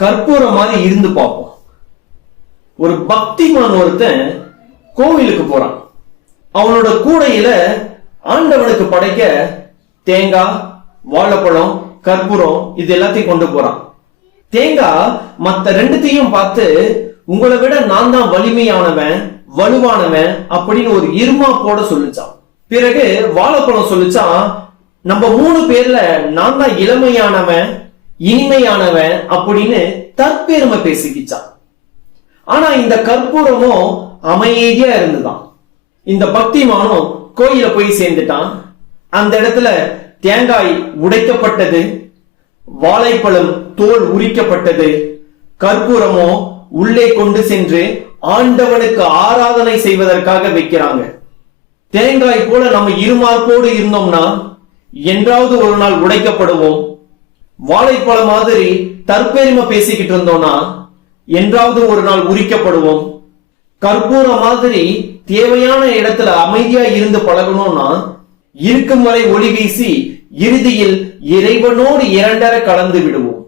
கற்பூரம் மாதிரி இருந்து பார்ப்போம். ஒரு பக்திமான் ஒருத்தன் கோவிலுக்கு போறான். அவனோட கூடையில ஆண்டவனுக்கு படைக்க தேங்காய், வாழைப்பழம், கற்பூரம் இது எல்லாத்தையும் கொண்டு போறான். தேங்காய் மத்த ரெண்டுத்தையும் பார்த்து உங்களை விட நான் தான் வலிமையானவன், வலுவானவன் அப்படின்னு ஒரு இருமாப்போட சொல்லிச்சான். பிறகு வாழைப்பழம் சொல்லிச்சான், நம்ம 3 பேர்ல நான் தான் இளமையானவன், இனிமையானவன் அப்படின்னு தற்பெருமை பேசிக்கிச்சான். ஆனா இந்த கற்பூரமும் அமைதியா இருந்துதான். இந்த பக்திமானும் கோயில போய் சேர்ந்துட்டான். அந்த இடத்துல தேங்காய் உடைக்கப்பட்டது, வாழைப்பழம் தோல் உரிக்கப்பட்டது, கற்பூரமோ உள்ளே கொண்டு சென்று ஆண்டவனுக்கு ஆராதனை செய்வதற்காக வைக்கிறாங்க. தேங்காய் போல நம்ம இருமார்போடு இருந்தோம்னா என்றாவது ஒரு நாள் உடைக்கப்படுவோம். வாழைப்பழம் மாதிரி தற்பெருமை பேசிக்கிட்டு இருந்தோம்னா என்றாவது ஒரு நாள் உரிக்கப்படுவோம். கற்பூரம் மாதிரி தேவையான இடத்துல அமைதியா இருந்து பழகணும்னா இருக்கும் வரை ஒளி வீசி இறுதியில் இறைவனோடு இரண்டர கலந்து விடுவோம்.